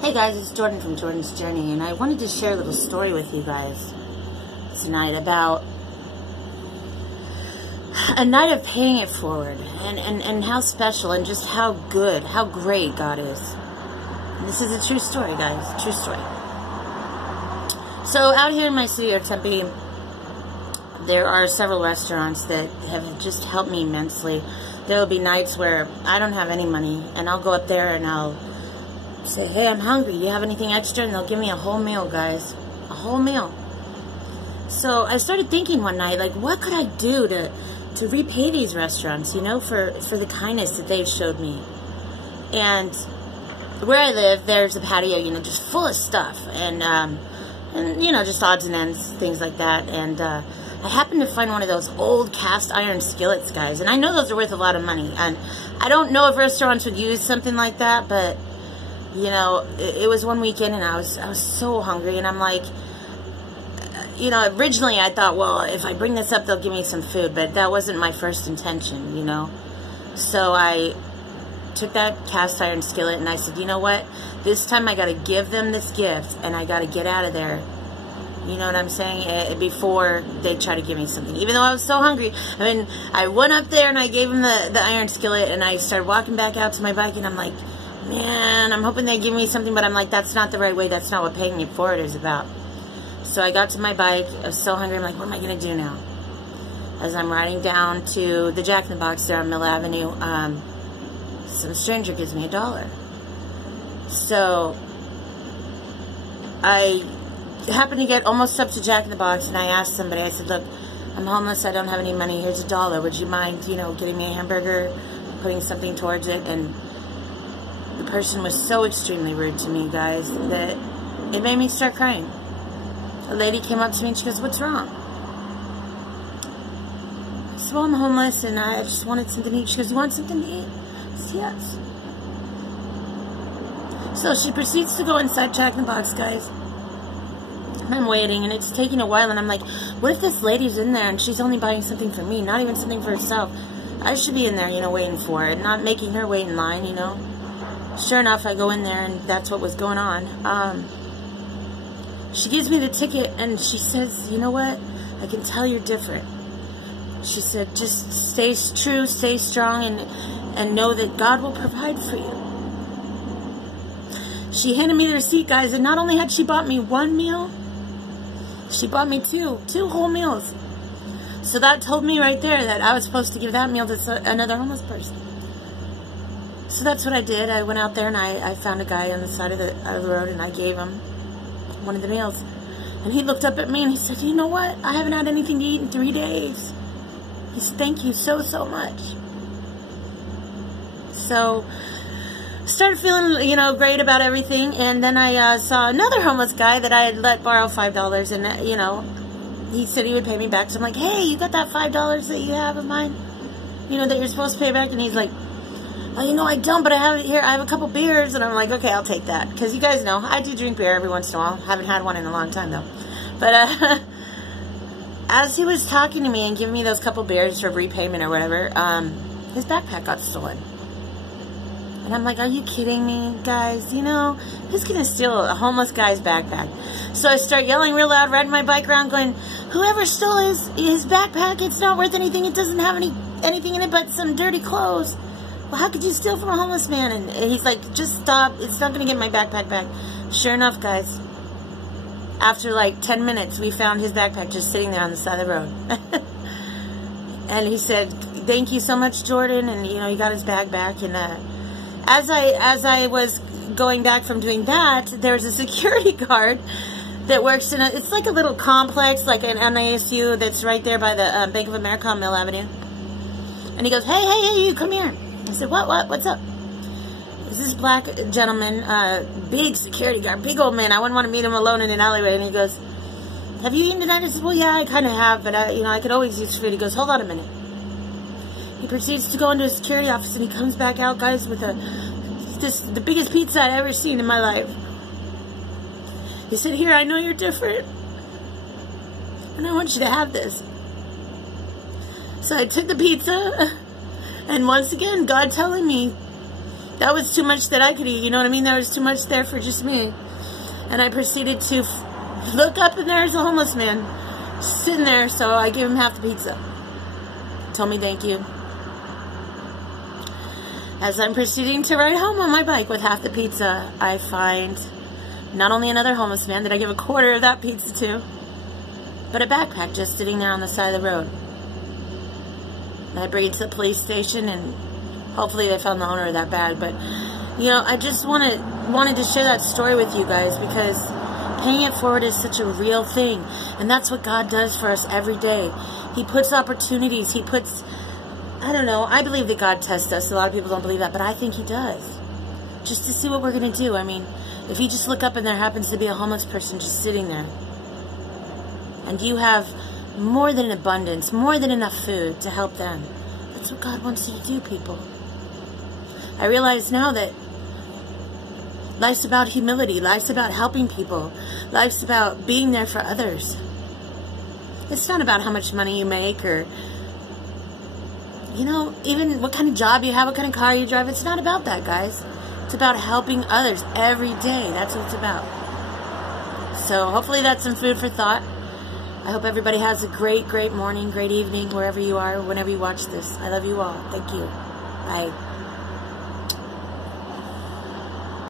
Hey guys, it's Jordan from Jordan's Journey, and I wanted to share a little story with you guys tonight about a night of paying it forward, and how special and just how good, how great God is. And this is a true story, guys, true story. So out here in my city of Tempe, there are several restaurants that have just helped me immensely. There will be nights where I don't have any money, and I'll go up there and I'll say, hey, I'm hungry. You have anything extra? And they'll give me a whole meal, guys. A whole meal. So I started thinking one night, like, what could I do to repay these restaurants, you know, for the kindness that they've showed me. And where I live, there's a patio, you know, just full of stuff. And you know, just odds and ends, things like that. And I happened to find one of those old cast iron skillets, guys. And I know those are worth a lot of money. And I don't know if restaurants would use something like that, but you know, it was one weekend and I was so hungry, and I'm like, you know, originally I thought, well, if I bring this up, they'll give me some food, but that wasn't my first intention, you know. So I took that cast iron skillet and I said, you know what, this time I got to give them this gift and I got to get out of there. You know what I'm saying? Before they try to give me something. Even though I was so hungry. I mean, I went up there and I gave them the iron skillet, and I started walking back out to my bike, and I'm like, man, I'm hoping they give me something, but I'm like, that's not the right way. That's not what paying it forward is about. So I got to my bike. I was so hungry. I'm like, what am I going to do now? As I'm riding down to the Jack in the Box there on Mill Avenue, some stranger gives me $1. So I happened to get almost up to Jack in the Box, and I asked somebody, I said, look, I'm homeless. I don't have any money. Here's $1. Would you mind, you know, getting me a hamburger, putting something towards it? And the person was so extremely rude to me, guys, that it made me start crying. A lady came up to me and she goes, what's wrong? I said, well, I'm homeless and I just wanted something to eat. She goes, you want something to eat? I said, yes. So she proceeds to go inside Jack in the Box, guys. And I'm waiting, and it's taking a while, and I'm like, what if this lady's in there and she's only buying something for me, not even something for herself? I should be in there, you know, waiting for her, not making her wait in line, you know? Sure enough, I go in there, and that's what was going on. She gives me the ticket, and she says, you know what? I can tell you're different. She said, just stay true, stay strong, and know that God will provide for you. She handed me the receipt, guys, and not only had she bought me one meal, she bought me two whole meals. So that told me right there that I was supposed to give that meal to another homeless person. So that's what I did. I went out there and I found a guy on the side of the road, and I gave him one of the meals. And he looked up at me and he said, you know what? I haven't had anything to eat in 3 days. He said, thank you so much. So started feeling, you know, great about everything. And then I saw another homeless guy that I had let borrow $5, and, you know, he said he would pay me back. So I'm like, hey, you got that $5 that you have of mine? You know, that you're supposed to pay back? And he's like, oh, you know, I don't, but I have it here. I have a couple beers. And I'm like, okay, I'll take that. Because you guys know, I do drink beer every once in a while. Haven't had one in a long time, though. But as he was talking to me and giving me those couple beers for repayment or whatever, his backpack got stolen. And I'm like, are you kidding me, guys? You know, who's going to steal a homeless guy's backpack? So I start yelling real loud, riding my bike around, going, whoever stole his backpack, it's not worth anything. It doesn't have anything in it but some dirty clothes. Well, how could you steal from a homeless man? And he's like, just stop. It's not going to get my backpack back. Sure enough, guys, after like 10 minutes, we found his backpack just sitting there on the side of the road. And he said, thank you so much, Jordan. And, you know, he got his bag back. And as I was going back from doing that, there's a security guard that works in it's like a little complex, like an NASU that's right there by the Bank of America on Mill Avenue. And he goes, hey, you come here. I said, what's up? This black gentleman, big security guard, big old man. I wouldn't want to meet him alone in an alleyway. And he goes, have you eaten tonight? I said, well, yeah, I kind of have, but you know, I could always use food. He goes, hold on a minute. He proceeds to go into a security office, and he comes back out, guys, with the biggest pizza I'd ever seen in my life. He said, here, I know you're different, and I want you to have this. So I took the pizza, and once again, God telling me That was too much that I could eat, you know what I mean? There was too much there for just me. And I proceeded to look up, and there's a homeless man sitting there, so I gave him half the pizza. Told me thank you. As I'm proceeding to ride home on my bike with half the pizza, I find not only another homeless man that I give a quarter of that pizza to, but a backpack just sitting there on the side of the road. And I bring it to the police station, and hopefully they found the owner of that bag. But, you know, I just wanted to share that story with you guys, because paying it forward is such a real thing. And that's what God does for us every day. He puts opportunities. He puts, I don't know, I believe that God tests us. A lot of people don't believe that, but I think He does. Just to see what we're going to do. I mean, if you just look up and there happens to be a homeless person just sitting there, and you have more than abundance, more than enough food to help them, that's what God wants you to do, people. I realize now that life's about humility. Life's about helping people. Life's about being there for others. It's not about how much money you make, or, you know, even what kind of job you have, what kind of car you drive. It's not about that, guys. It's about helping others every day. That's what it's about. So hopefully that's some food for thought. I hope everybody has a great, great morning, great evening, wherever you are, whenever you watch this. I love you all. Thank you. Bye.